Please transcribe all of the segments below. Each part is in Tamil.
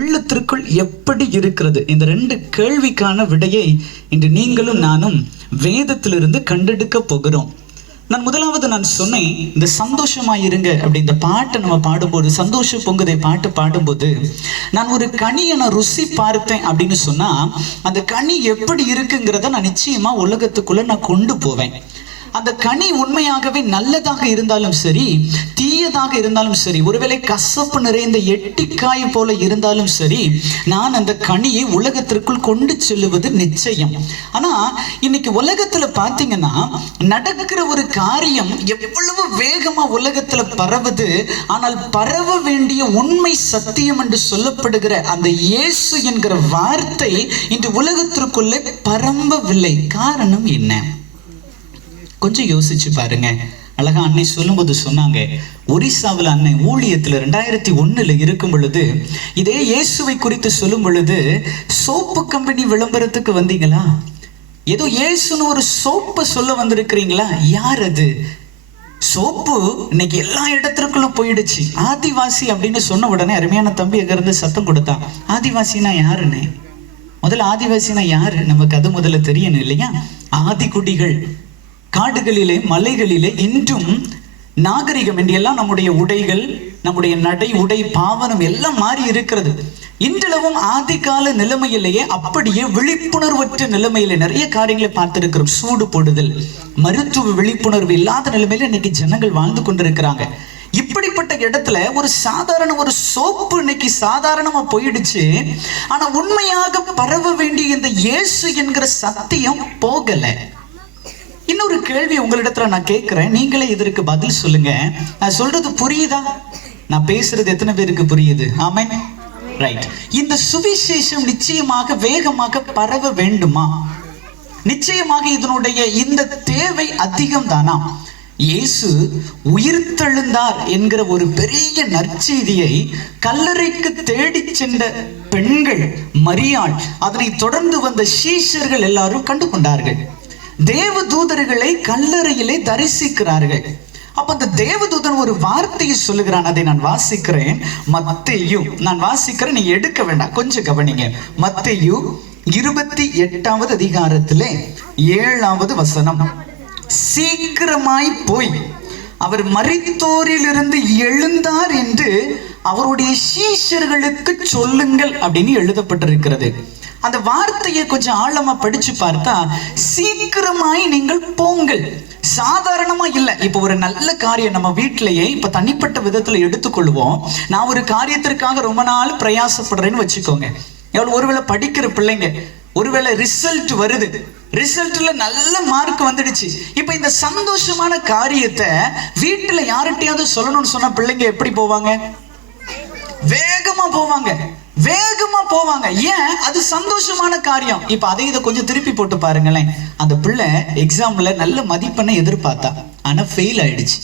உள்ளத்திற்குள் எப்படி இருக்கிறது? இந்த 2 கேள்விக்கான விடையை இன்று நீங்களும் நானும் வேதத்திலிருந்து கண்டெடுக்க போகிறோம். முதலாவது நான் சொன்னேன், இந்த சந்தோஷமாயிருங்க அப்படி இந்த பாட்டை நம்ம பாடும்போது, சந்தோஷ பொங்குதை பாட்டு பாடும்போது, நான் ஒரு கனியை நான் ருசி பார்த்தேன் அப்படின்னு சொன்னா, அந்த கனி எப்படி இருக்குங்கிறத நான் நிச்சயமா உலகத்துக்குள்ள நான் கொண்டு போவேன். அந்த கனி உண்மையாகவே நல்லதாக இருந்தாலும் சரி, தீயதாக இருந்தாலும் சரி, ஒருவேளை கசப்பு நிறைந்த எட்டிக்காய் போல இருந்தாலும் சரி, நான் அந்த கனியை உலகத்திற்குள் கொண்டு செல்லுவது நிச்சயம். ஆனா இன்னைக்கு உலகத்துல பாத்தீங்கன்னா நடக்கிற ஒரு காரியம் எவ்வளவு வேகமா உலகத்துல பரவுது. ஆனால் பரவ வேண்டிய உண்மை சத்தியம் என்று சொல்லப்படுகிற அந்த இயேசு என்கிற வார்த்தை இன்று உலகத்திற்குள்ளே பரம்பவில்லை. காரணம் என்ன? கொஞ்சம் யோசிச்சு பாருங்க. அழகா அன்னை சொல்லும்போது சொன்னாங்க, ஒரிசாவில் அன்னை ஊழியத்துல 2001 இருக்கும் பொழுது இதே இயேசுவை குறித்து சொல்லும் பொழுது, சோப்பு கம்பெனி விளம்பரத்துக்கு வந்தீங்களா? ஏதோ இயேசுன்னு ஒரு சோப்பை சொல்ல வந்திருக்கிறீங்களா? யார் அது? சோப்பு இன்னைக்கு எல்லா இடத்திற்குள்ளும் போயிடுச்சு. ஆதிவாசி அப்படின்னு சொன்ன உடனே அருமையான தம்பி அங்க இருந்து சத்தம் கொடுத்தான், ஆதிவாசினா யாருன்னு. முதல்ல ஆதிவாசினா யாரு நமக்கு அது முதல்ல தெரியணும் இல்லையா? ஆதிக்குடிகள், காடுகளிலே மலைகளிலே இன்றும் நாகரிகம் என்றெல்லாம் நம்முடைய உடைகள், நம்முடைய நடை உடை பாவனம் எல்லாம் மாறி இருக்கிறது. இன்றளவும் ஆதிகால நிலைமையிலேயே அப்படியே விழிப்புணர்வற்ற நிலைமையில நிறைய காரியங்களை பார்த்திருக்கிறோம். சூடு போடுதல், மருத்துவ விழிப்புணர்வு இல்லாத நிலைமையில இன்னைக்கு ஜனங்கள் வாழ்ந்து கொண்டிருக்கிறாங்க. இப்படிப்பட்ட இடத்துல ஒரு சாதாரண ஒரு சோப்பு இன்னைக்கு சாதாரணமா போயிடுச்சு. ஆனா உண்மையாக பரவ வேண்டிய இந்த இயேசு என்கிற சத்தியம் போகல. இன்னொரு கேள்வி உங்களிடத்துல நான் கேட்கிறேன், நீங்களே இதற்கு பதில் சொல்லுங்க. நான் சொல்றது புரியுதா? நான் பேசுறது எத்தனை பேருக்கு புரியுது? ஆமென், ரைட். இந்த சுவிசேஷம் நிச்சயமாக வேகமாக பரவ வேண்டுமா? நிச்சயமாக இதனுடைய இந்த தேவை அதிகம் தானா? இயேசு உயிர்த்தெழுந்தார் என்கிற ஒரு பெரிய நற்செய்தியை கல்லறைக்கு தேடி சென்ற பெண்கள், மரியாள், அதனை தொடர்ந்து வந்த சீஷர்கள் எல்லாரும் கண்டு கொண்டார்கள். தேவ தூதர்களை கல்லறையிலே தரிசிக்கிறார்கள். அப்ப அந்த தேவதூதன் ஒரு வார்த்தையை சொல்லுகிறான். அதை நான் வாசிக்கிறேன். மத்தேயு, நான் வாசிக்கிறேன், நீ எடுக்க வேண்டாம், கொஞ்சம் கவனிங்க. மத்தேயு 28வது அதிகாரத்திலே 7வது வசனம், சீக்கிரமாய் போய் அவர் மரித்தோரிலிருந்து எழுந்தார் என்று அவருடைய சீஷர்களுக்கு சொல்லுங்கள் அப்படின்னு எழுதப்பட்டிருக்கிறது. அந்த வார்த்தையை கொஞ்சம் ஆழமா படிச்சு பார்த்தா, சீக்கிரமாய் நீங்கள் போங்கள். சாதாரணமா இல்ல. இப்ப ஒரு நல்ல காரியம் நம்ம வீட்டிலேயே இப்ப தனிப்பட்ட விதத்துல எடுத்துக்கொள்வோம். நான் ஒரு காரியத்திற்காக ரொம்ப நாள் பிரயாசப்படுறேன்னு வச்சுக்கோங்க. எவ்வளவு, ஒருவேளை படிக்கிற பிள்ளைங்க, ஒருவேளை ரிசல்ட் வருது, ரிசல்ட்ல நல்ல மார்க் வந்துடுச்சு. இப்ப இந்த சந்தோஷமான காரியத்தை வீட்டுல யார்கிட்டயாவது சொல்லணும்னு சொன்னா பிள்ளைங்க எப்படி போவாங்க? வேகமா போவாங்க, வேகமா போவாங்க. ஏன்? அது சந்தோஷமான காரியம். இப்ப அதை இதை கொஞ்சம் திருப்பி போட்டு பாருங்களேன். அந்த பிள்ளை எக்ஸாம்ல நல்ல மதிப்பெண்ணை எதிர்பார்த்தா, ஆனா ஃபெயில் ஆயிடுச்சு.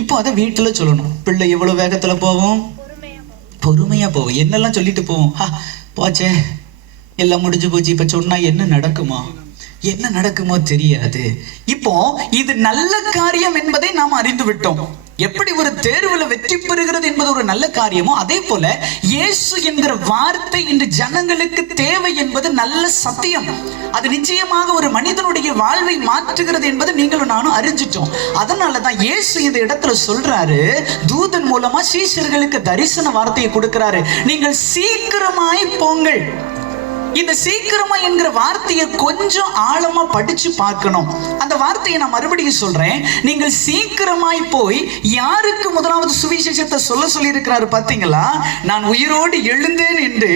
இப்போ அதை வீட்டுல சொல்லணும். பிள்ளை எவ்வளவு வேகத்துல போவோம்? பொறுமையா போவோம். என்னெல்லாம் சொல்லிட்டு போவோம், போச்சே எல்லாம் முடிஞ்சு போச்சு, இப்ப சொன்னா என்ன நடக்குமோ தெரியாது. இப்போ இது நல்ல காரியம் என்பதை நாம் அறிந்து விட்டோம். எப்படி ஒரு தேர்வுல வெற்றி பெறுகிறது என்பது ஒரு நல்ல காரியமோ, அதே போல இயேசு என்கிற வார்த்தை இன்று ஜனங்களுக்கு தேவை என்பது நல்ல சத்தியம். அது நிச்சயமாக ஒரு மனிதனுடைய வாழ்வை மாற்றுகிறது என்பது நீங்களும் நானும் அறிஞ்சிட்டோம். அதனாலதான் இயேசு இந்த இடத்துல சொல்றாரு, தூதன் மூலமா சீஷர்களுக்கு தரிசன வார்த்தையை கொடுக்கிறாரு, நீங்கள் சீக்கிரமாய் போங்கள். இந்த சீக்கிரமா என்கிற வார்த்தையை கொஞ்சம் ஆழமா படிச்சு பார்க்கணும். அந்த வார்த்தையை நான் மறுபடியும் சொல்றேன். நீங்கள் சீக்கிரமாய் போய் யாருக்கு முதலாவது சுவிசேஷத்தை சொல்லி இருக்கிறாரு பாத்தீங்களா? நான் உயிரோடு எழுந்தேன் என்று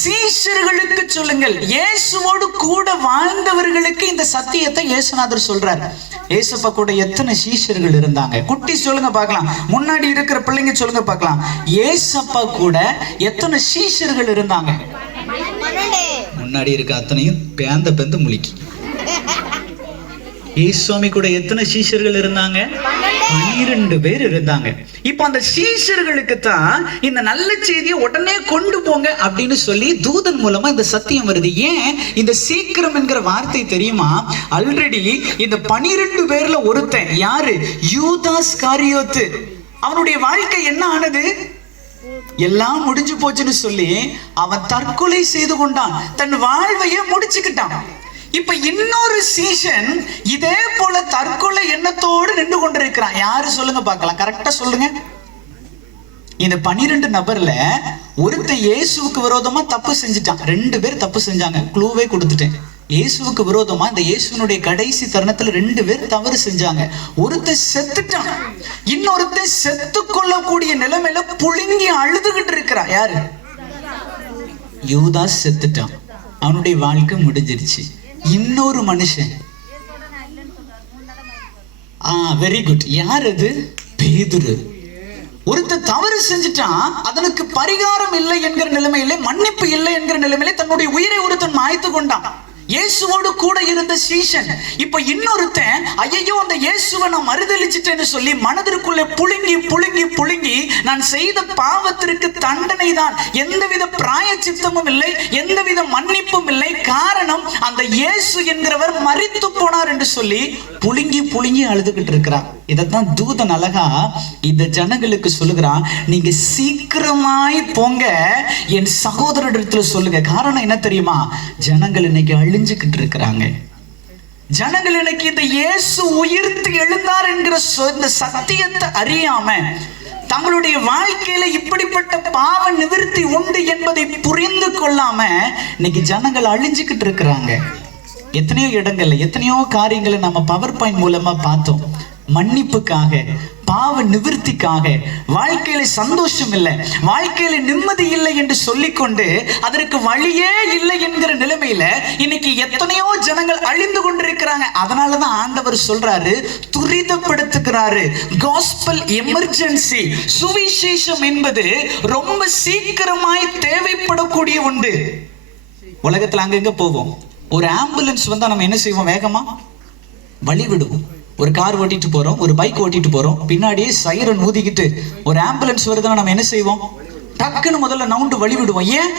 சீஷர்களுக்கு சொல்லுங்கள். இயேசுவோடு கூட வாழ்ந்தவர்களுக்கு இந்த சத்தியத்தை இயேசுநாதர் சொல்றாரு. இயேசுப்பா கூட எத்தனை சீஷர்கள் இருந்தாங்க? குட்டி சொல்லுங்க பார்க்கலாம். முன்னாடி இருக்கிற பிள்ளைங்க சொல்லுங்க பார்க்கலாம். இயேசுப்பா கூட எத்தனை சீஷர்கள் இருந்தாங்க? முன்னாடி இருக்க அத்தனையும் பேந்து முழிக்கி. இயேசுவாமி கூட எத்தனை சீஷர்கள் இருந்தாங்க? 12 பேர் இருந்தாங்க. இப்ப அந்த சீஷர்களுக்கு தான் இந்த நல்ல செய்தியை உடனே கொண்டு போங்க அப்படின்னு சொல்லி தூதன் மூலமா இந்த சத்தியம் வருது. ஏன் இந்த சீக்கிரம் என்கிற வார்த்தை தெரியுமா? ஆல்ரெடி இந்த 12 பேர்ல ஒருத்தன் யாரு? யூதாஸ் காரியோத்து. அவனுடைய வாழ்க்கை என்ன ஆனது? எல்லாம் முடிஞ்சு போச்சுன்னு சொல்லி அவன் தற்கொலை செய்து கொண்டான், தன் வாழ்வையே முடிச்சுக்கிட்டான். இப்ப இன்னொரு சீசன் இதே போல தற்கொலை எண்ணத்தோடு நின்று கொண்டிருக்கிறான். யாரு சொல்லுங்க பார்க்கலாம், கரெக்டா சொல்லுங்க. இந்த 12 நபர்ல ஒருத்தன் இயேசுவுக்கு விரோதமா தப்பு செஞ்சுட்டான். 2 பேர் தப்பு செஞ்சாங்க. க்ளூவே கொடுத்துட்டேன். இயேசுவுக்கு விரோதமா இந்த இயேசுனுடைய கடைசி தருணத்துல 2 பேர் தவறு செஞ்சாங்க. ஒருத்தன் செத்துட்டான், இன்னொருத்தன் செத்து கொள்ளக்கூடிய நிலைமையில புழுங்கி அழுதுகிட்டு இருக்கிறான். யாரு? யூதாஸ் செத்துட்டான், அவனுடைய வாழ்க்கை முடிஞ்சிருச்சு. இன்னொரு மனுஷன், வெரி குட், யார் அது? பேதுரு. ஒருத்தர் தவறு செஞ்சுட்டான், அதற்கு பரிகாரம் இல்லை என்கிற நிலைமையிலே, மன்னிப்பு இல்லை என்கிற நிலைமையிலே தன்னுடைய உயிரை ஒருத்தன் மாய்த்து கொண்டான். இயேசுவோடு கூட இருந்த சீஷன். இப்ப இன்னொருத்தன், ஐயோ அந்த இயேசுவை நான் மறுதலிச்சிட்டேன்னு சொல்லி மனதிற்குள்ளே புழுங்கி புழுங்கி புழுங்கி, நான் செய்த பாவத்திற்கு தண்டனை தான், எந்தவித பிராயச்சித்தமும் இல்லை, எந்தவித மன்னிப்பும் இல்லை, காரணம் அந்த இயேசு என்கிறவர் மரித்து போனார் என்று சொல்லி புழுங்கி புழுங்கி அழுதுகிட்டு இருக்கிறான். இதைத்தான் தூதன் அழகா இந்த ஜனங்களுக்கு சொல்லுகிறான், நீங்க சீக்கிரமாய் போங்க, என் சகோதரரிடத்துல சொல்லுங்க. காரணம் என்ன தெரியுமா? ஜனங்கள் இன்னைக்கு அழிஞ்சுக்கிட்டு இருக்கிறாங்க. ஜனங்கள் இன்னைக்கு இந்த இயேசு உயிர்த்து எழுந்தார் என்கிற இந்த சத்தியத்தை அறியாம, தங்களுடைய வாழ்க்கையில இப்படிப்பட்ட பாவ நிவிர்த்தி உண்டு என்பதை புரிந்து கொள்ளாம இன்னைக்கு ஜனங்கள் அழிஞ்சுக்கிட்டு இருக்கிறாங்க. எத்தனையோ இடங்கள்ல எத்தனையோ காரியங்களை நம்ம பவர் பாயிண்ட் மூலமா பார்த்தோம். மன்னிப்புக்காக, பாவ நிவிர்த்திக்காக, வாழ்க்கையில சந்தோஷம் இல்லை, வாழ்க்கையில நிம்மதி இல்லை என்று சொல்லிக்கொண்டு அதற்கு வழியே இல்லை என்கிற நிலைமையில இன்னைக்கு எத்தனையோ ஜனங்கள் அழிந்து கொண்டிருக்கிறாங்க. அதனாலதான் ஆண்டவர் சொல்றாரு, துரிதப்படுத்துகிறாரு. காஸ்பல் எமர்ஜென்சி, சுவிசேஷம் என்பது ரொம்ப சீக்கிரமாய் தேவைப்படக்கூடிய ஒன்று. உலகத்துல அங்கங்க போவோம், ஒரு ஆம்புலன்ஸ் வந்தா நம்ம என்ன செய்வோம்? வேகமா வழி விடுவோம். ஒரு கார் ஓட்டிட்டு போறோம், ஒரு பைக் ஓட்டிட்டு போறோம், பின்னாடியே சைரன் ஊதிக்கிட்டு ஒரு ஆம்புலன்ஸ் வருதுன்னா நம்ம என்ன செய்வோம்? டக்குன்னு முதல்ல நவுண்டு வழி விடுவோம். ஏன்?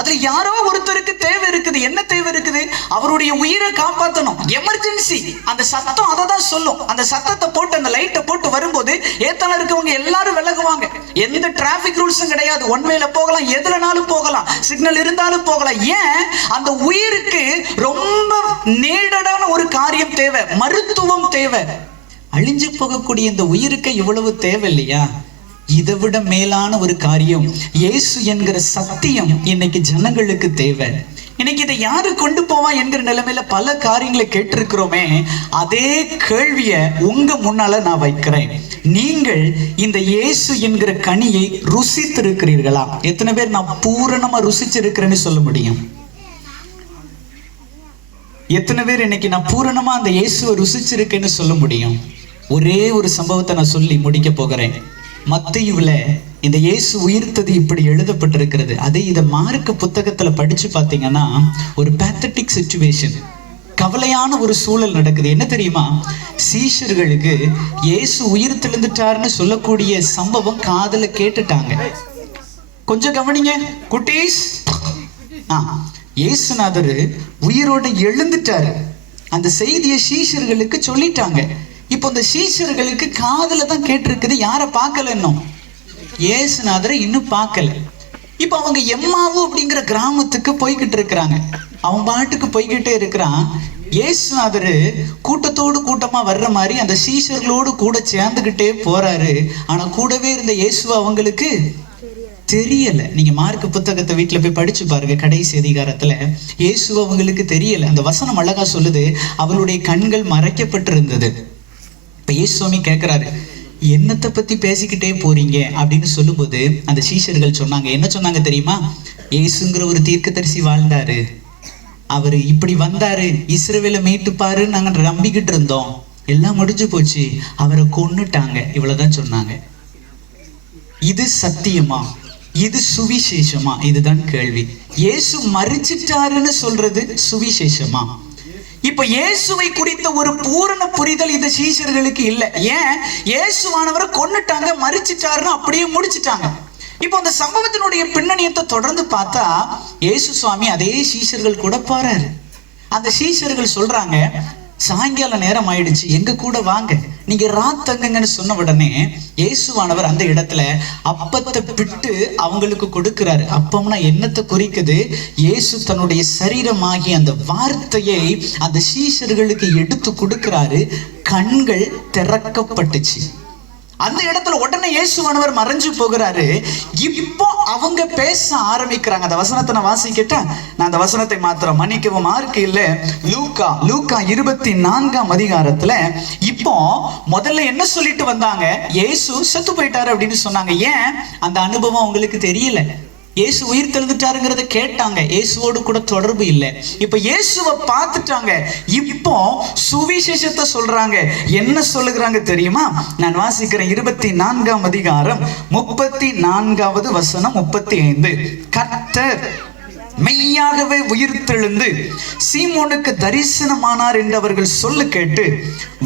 அதுல யாரோ ஒருத்தருக்கு தேவை இருக்குது. என்ன தேவை இருக்குது? அவருடைய உயிரை காப்பாற்றணும், எமர்ஜென்சி. அந்த சத்தம் அதை தான் சொல்லும். அந்த சத்தத்தை போட்டு, அந்த லைட்டை போட்டு வரும்போது ஏத்தால இருக்கவங்க எல்லாரும் விலகுவாங்க. எந்த டிராபிக் ரூல்ஸும் கிடையாது. ஒன் வேல போகலாம், எதுலனாலும் போகலாம், சிக்னல் இருந்தாலும் போகலாம். ஏன்? அந்த உயிருக்கு ரொம்ப நீடடான ஒரு காரியம் தேவை, மருத்துவம் தேவை. அழிஞ்சு போகக்கூடிய இந்த உயிருக்கு இவ்வளவு தேவை இல்லையா? இதை விட மேலான ஒரு காரியம் இயேசு என்கிற சத்தியம் இன்னைக்கு ஜனங்களுக்கு தேவை. இன்னைக்கு இதை யாரு கொண்டு போவா என்கிற நிலைமையில பல காரியங்களை கேட்டிருக்கிறோமே. அதே கேள்வியை உங்க முன்னால நான் வைக்கிறேன். நீங்கள் இந்த இயேசு என்கிற கனியை ருசித்திருக்கிறீர்களா? எத்தனை பேர் நான் பூரணமா ருசிச்சிருக்கிறேன்னு சொல்ல முடியும்? எத்தனை பேர் இன்னைக்கு நான் பூரணமா அந்த இயேசுவை ருசிச்சிருக்கேன்னு சொல்ல முடியும்? ஒரே ஒரு சம்பவத்தை நான் சொல்லி முடிக்க போகிறேன். மத்தேயுல இந்த இயேசு உயிர்த்தது இப்படி எழுதப்பட்டிருக்கிறது. அதை இதை மார்க்கு புத்தகத்துல படிச்சு பார்த்தீங்கன்னா ஒரு பேத்தட்டிக் சிச்சுவேஷன், கவலையான ஒரு சூழல் நடக்குது. என்ன தெரியுமா? சீஷர்களுக்கு இயேசு உயிர் தெழுந்துட்டாருன்னு சொல்லக்கூடிய சம்பவம் காதுல கேட்டுட்டாங்க. கொஞ்சம் கவனிங்க குட்டீஸ். இயேசுநாதர் உயிரோட எழுந்துட்டாரு, அந்த செய்தியை சீஷர்களுக்கு சொல்லிட்டாங்க. இப்போ இந்த சீஷர்களுக்கு காதுல தான் கேட்டிருக்குது, யாரை பார்க்கல, இன்னும் இயேசுநாதரை இன்னும் பார்க்கல. இப்போ அவங்க எம்மாவு அப்படிங்கிற கிராமத்துக்கு போய்கிட்டு இருக்கிறாங்க. அவன் பாட்டுக்கு போய்கிட்டே இருக்கிறான். இயேசுநாதர் கூட்டத்தோடு கூட்டமா வர்ற மாதிரி அந்த சீஷர்களோடு கூட சேர்ந்துகிட்டே போறாரு. ஆனா கூடவே இருந்த இயேசுவ அவங்களுக்கு தெரியல. நீங்க மார்க்கு புத்தகத்தை வீட்டுல போய் படிச்சு பாருங்க. கடைசி அதிகாரத்துல இயேசு அவங்களுக்கு தெரியல. அந்த வசனம் அழகா சொல்லுது, அவருடைய கண்கள் மறைக்கப்பட்டிருந்தது. இப்ப இயேசு சுவாமி கேட்கிறாரு, என்னத்தை பத்தி பேசிக்கிட்டே போறீங்க அப்படின்னு சொல்லும்போது அந்த சீஷர்கள் சொன்னாங்க. என்ன சொன்னாங்க தெரியுமா? இயேசுங்கிற ஒரு தீர்க்கதரிசி வாழ்ந்தாரு, அவரு இப்படி வந்தாரு, இஸ்ரவேலை மீட்டுப்பாரு, நாங்க நம்பிக்கிட்டு இருந்தோம், எல்லாம் முடிஞ்சு போச்சு, அவரை கொன்னுட்டாங்க. இவ்வளவுதான் சொன்னாங்க. இது சத்தியமா? இது சுவிசேஷமா? இதுதான் கேள்வி. இயேசு மரிச்சிட்டாருன்னு சொல்றது சுவிசேஷமா? இப்ப இயேசுவை குறித்த ஒரு பூரண புரிதல் இந்த சீஷர்களுக்கு இல்லை. ஏன்? இயேசுவானவரை கொன்னுட்டாங்க, மரிச்சிட்டாருன்னு அப்படியே முடிச்சிட்டாங்க. இப்போ அந்த சம்பவத்தினுடைய பின்னணியத்தை தொடர்ந்து பார்த்தா இயேசு சுவாமி அதே சீஷர்கள் கூட போறாரு. அந்த சீஷர்கள் சொல்றாங்க, சாயங்கால நேரம் ஆயிடுச்சு, எங்க கூட வாங்க, நீங்க ராத்தங்கன்னு சொன்ன உடனே இயேசுவானவர் அந்த இடத்துல அப்பத்தை பிட்டு அவங்களுக்கு கொடுக்கிறாரு. அப்பம்னா என்னத்தை குறிக்குது? இயேசு தன்னுடைய சரீரமாகி அந்த வார்த்தையை அந்த சீஷர்களுக்கு எடுத்து கொடுக்கிறாரு. கண்கள் திறக்கப்பட்டுச்சு. அந்த இடத்துல உடனே இயேசுவானவர் மறைஞ்சு போகிறாரு. இப்போ அவங்க பேச ஆரம்பிக்கிறாங்க. அந்த வசனத்தை நான் வாசிக்கிட்டேன். நான் அந்த வசனத்தை மாத்திரம் மன்னிக்கவும், மார்க் இல்ல, லூக்கா 24ஆம் அதிகாரத்துல இப்போ முதல்ல என்ன சொல்லிட்டு வந்தாங்க? இயேசு செத்து போயிட்டாரு அப்படின்னு சொன்னாங்க. ஏன்? அந்த அனுபவம் அவங்களுக்கு தெரியல. இயேசு உயிர் தெழுந்துட்டாருங்கிறத கேட்டாங்க, இயேசுவோடு கூட தொடர்பு இல்லை. இப்ப இயேசுவை பார்த்துட்டாங்க. இப்போ சுவிசேஷத்தை சொல்றாங்க. என்ன சொல்லுகிறாங்க தெரியுமா? நான் வாசிக்கிறேன். 24ஆம் அதிகாரம் 34வது வசனம் 35. கர்த்தர் மெய்யாகவே உயிர்த்தெழுந்து சீமோனுக்கு தரிசனமானார் என்று அவர்கள் சொல்ல கேட்டு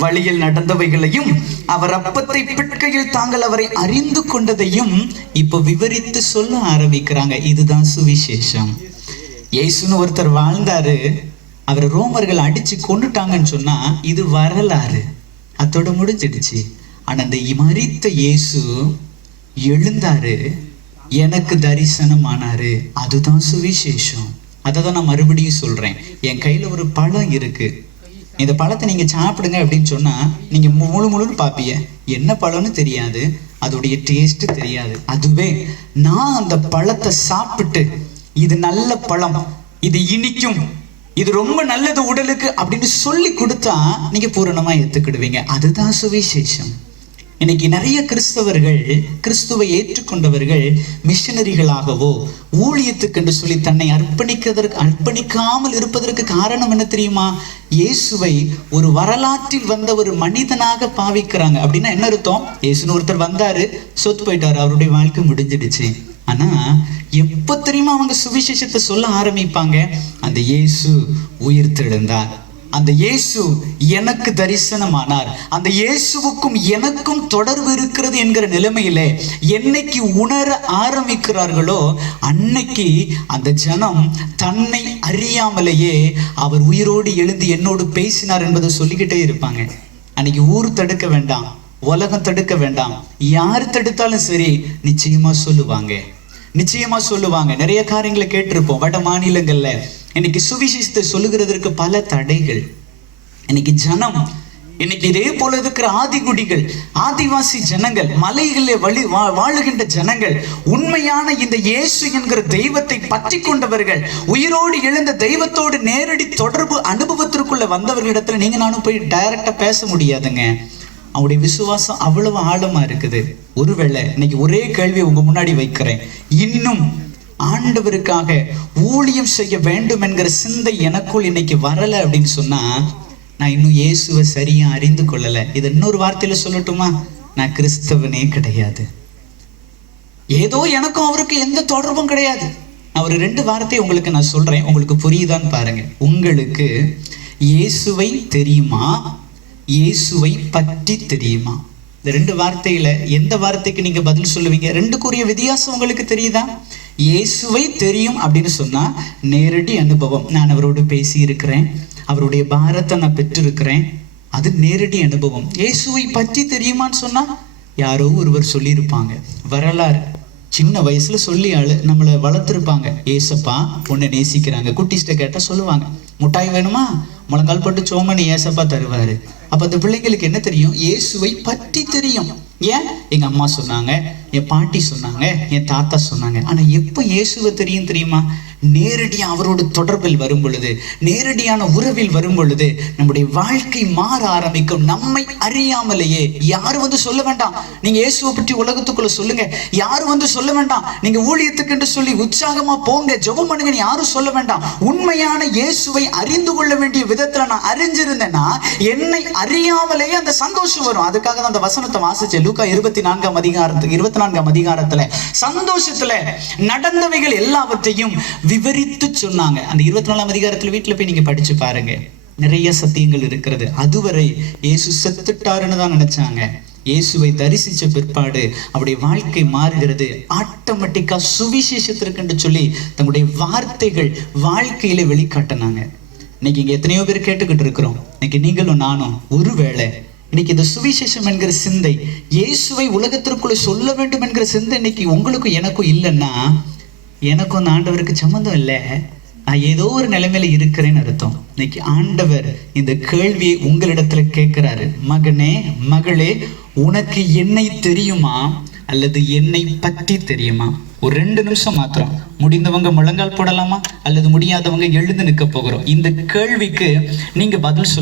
வழியில் நடந்தவைகளையும் அவர் அப்பத்தை பிட்கையில் தாங்கள் அவரை அறிந்து கொண்டதையும் இப்ப விவரித்து சொல்ல ஆரம்பிக்கிறாங்க. இதுதான் சுவிசேஷம். இயேசுன்னு ஒருத்தர் வாழ்ந்தாரு, அவர் ரோமர்கள் அடிச்சு கொண்டுட்டாங்கன்னு சொன்னா இது வரலாறு, அதோட முடிஞ்சிடுச்சு. ஆனா அந்த மரித்த இயேசு எழுந்தாரு, எனக்கு தரிசனம் ஆனாரு. அதுதான் சுவிசேஷம். அதை தான் நான் மறுபடியும் சொல்றேன். என் கையில ஒரு பழம் இருக்கு, இந்த பழத்தை நீங்க சாப்பிடுங்க அப்படின்னு சொன்னா நீங்க முழுன்னு பாப்பீங்க. என்ன பழம்னு தெரியாது, அதோடைய டேஸ்ட் தெரியாது. அதுவே நான் அந்த பழத்தை சாப்பிட்டு இது நல்ல பழம், இது இனிக்கும், இது ரொம்ப நல்லது உடலுக்கு அப்படின்னு சொல்லி கொடுத்தா நீங்க பூரணமா ஏத்துக்கிடுவீங்க. அதுதான் சுவிசேஷம். இன்னைக்கு நிறைய கிறிஸ்தவர்கள், கிறிஸ்துவை ஏற்றுக்கொண்டவர்கள் மிஷனரிகளாகவோ ஊழியத்துக்கு என்று சொல்லி தன்னை அர்ப்பணிக்காமல் இருப்பதற்கு காரணம் என்ன தெரியுமா? இயேசுவை ஒரு வரலாற்றில் வந்த ஒரு மனிதனாக பாவிக்கிறாங்க. அப்படின்னா என்ன அர்த்தம்? இயேசுன்னு ஒருத்தர் வந்தாரு, சொத்து போயிட்டாரு, அவருடைய வாழ்க்கை முடிஞ்சிடுச்சு. ஆனா எப்ப தெரியுமா அவங்க சுவிசேஷத்தை சொல்ல ஆரம்பிப்பாங்க? அந்த இயேசு உயிர்த்தெழுந்தார், அந்த இயேசு எனக்கு தரிசனமானார், அந்த இயேசுவுக்கும் எனக்கும் தொடர்பு இருக்கிறது என்கிற நிலைமையிலே என்னைக்கு உணர ஆரம்பிக்கிறார்களோ அன்னைக்கு அந்த ஜனம் தன்னை அறியாமலேயே அவர் உயிரோடு எழுந்து என்னோடு பேசினார் என்பதை சொல்லிக்கிட்டே இருப்பாங்க. அன்னைக்கு ஊர் தடுக்க வேண்டாம், உலகம் தடுக்க வேண்டாம், யார் தடுத்தாலும் சரி நிச்சயமா சொல்லுவாங்க. நிறைய காரியங்களை கேட்டிருப்போம். வட மாநிலங்கள்ல இன்னைக்கு சுவிசேஷத்தை சொல்லுகிறதற்கு பல தடைகள். இன்னைக்கு ஜனம், இன்னைக்கு இதே போல இருக்கிற ஆதிகுடிகள், ஆதிவாசி ஜனங்கள், மலைகளிலே வாழுகின்ற ஜனங்கள், உண்மையான இந்த இயேசு என்கிற தெய்வத்தை பற்றி கொண்டவர்கள், உயிரோடு எழுந்த தெய்வத்தோடு நேரடி தொடர்பு அனுபவத்திற்குள்ள வந்தவர்களிடத்துல நீங்க நானும் போய் டைரக்டா பேச முடியாதுங்க. அவருடைய விசுவாசம் அவ்வளவு ஆழமா இருக்குது. ஒருவேளை இன்னைக்கு ஒரே கேள்வி உங்க முன்னாடி வைக்கிறேன். இன்னும் ஆண்டவருக்காக ஊழியம் செய்ய வேண்டும் என்கிற சிந்தை எனக்குள் இன்னைக்கு வரல அப்படின்னு சொன்னா நான் இன்னும் இயேசுவை சரியா அறிந்து கொள்ளல. இது இன்னொரு வார்த்தையில சொல்லட்டுமா? நான் கிறிஸ்தவனே கிடையாது. ஏதோ எனக்கும் அவருக்கு எந்த தொடர்பும் கிடையாது. நான் ஒரு 2 வார்த்தை உங்களுக்கு நான் சொல்றேன், உங்களுக்கு புரியுதான்னு பாருங்க. உங்களுக்கு இயேசுவை தெரியுமா, இயேசுவை பற்றி தெரியுமா? இந்த 2 வார்த்தையில எந்த வார்த்தைக்கு நீங்க பதில் சொல்லுவீங்க? 2க்குரிய வித்தியாசம் உங்களுக்கு தெரியுதா? இயேசுவை தெரியும் அப்படின்னு சொன்னா நேரடி அனுபவம். நான் அவரோடு பேசி இருக்கிறேன், அவருடைய பாரத்தை நான் பெற்றிருக்கிறேன், அது நேரடி அனுபவம். இயேசுவை பற்றி தெரியுமான்னு சொன்னா யாரோ ஒருவர் சொல்லியிருப்பாங்க, வரலாறு, சின்ன வயசுல சொல்லி நம்மளை வளர்த்துருப்பாங்க. ஏசப்பா உன்னை நேசிக்கிறாங்க. குட்டிஸ்ட கேட்டா சொல்லுவாங்க, முட்டாய் வேணுமா, முழங்கால் போட்டு சோமனி ஏசப்பா தருவாரு. அப்ப அந்த பிள்ளைங்களுக்கு என்ன தெரியும்? இயேசுவை பற்றி தெரியும். ஏன்? எங்க அம்மா சொன்னாங்க, என் பாட்டி சொன்னாங்க, என் தாத்தா சொன்னாங்க. ஆனா எப்ப இயேசுவை தெரியும் தெரியுமா? நேரடியாக அவரோடு தொடர்பில் வரும் பொழுது, நேரடியான உறவில் வரும் பொழுது நம்முடைய வாழ்க்கை மாற ஆரம்பிக்கும். நம்மை அறியாமலேயே. யாரும் வந்து சொல்ல வேண்டாம் நீங்க இயேசுவை பற்றி உலகத்துக்குள்ள சொல்லுங்க, யாரும் வந்து சொல்ல வேண்டாம் நீங்க ஊழியத்துக்கு என்று சொல்லி உற்சாகமா போங்க, ஜெபம் பண்ணுங்க, யாரும் சொல்ல வேண்டாம். உண்மையான இயேசுவை அறிந்து கொள்ள வேண்டிய விதத்துல நான் அறிஞ்சிருந்தேன்னா என்னை அறியாமலேயே அந்த சந்தோஷம் வரும். அதுக்காக தான் அந்த வசனத்தை வாசிச்சேன். லூக்கா 24ஆம் அதிகாரத்துல சந்தோஷத்துல நடந்தவைகள் எல்லாவற்றையும் விவரித்து சொன்னாங்க. அந்த 24ஆம் அதிகாரத்துல வீட்டுல போய் நீங்க படிச்சு பாருங்க, நிறைய சத்தியங்கள் இருக்கிறது. அதுவரை இயேசு செத்துட்டாருன்னு தான் நினைச்சாங்க. இயேசுவை தரிசிச்ச பிற்பாடு அவருடைய வாழ்க்கை மாறுகிறது. ஆட்டோமேட்டிக்கா சுவிசேஷத்திற்கு என்று சொல்லி தங்களுடைய வார்த்தைகள் வாழ்க்கையில வெளிக்காட்டினாங்க. இன்னைக்கு இங்க எத்தனையோ பேர் கேட்டுக்கிட்டு இருக்கிறோம். இன்னைக்கு நீங்களும் நானும் ஒருவேளை இன்னைக்கு இந்த சுவிசேஷம் என்கிற சிந்தை, இயேசுவை உலகத்திற்குள்ள சொல்ல வேண்டும் என்கிற சிந்தை இன்னைக்கு உங்களுக்கும் எனக்கும் இல்லைன்னா, எனக்கும் அந்த ஆண்டவருக்கு சம்மந்தம் இல்லை, நான் ஏதோ ஒரு நிலைமையில இருக்கிறேன்னு அர்த்தம். இன்னைக்கு ஆண்டவர் இந்த கேள்வியை உங்களிடத்துல கேட்கிறாரு. மகனே, மகளே, உனக்கு என்னை தெரியுமா அல்லது என்னை பற்றி தெரியுமா? ஒரு 2 நிமிஷம் மாத்திரம். முடிந்தவங்க முழங்கால் போடலாமா அல்லது முடியாதவங்க எழுந்து நிற்க போகிறோம். இந்த கேள்விக்கு நீங்க பதில்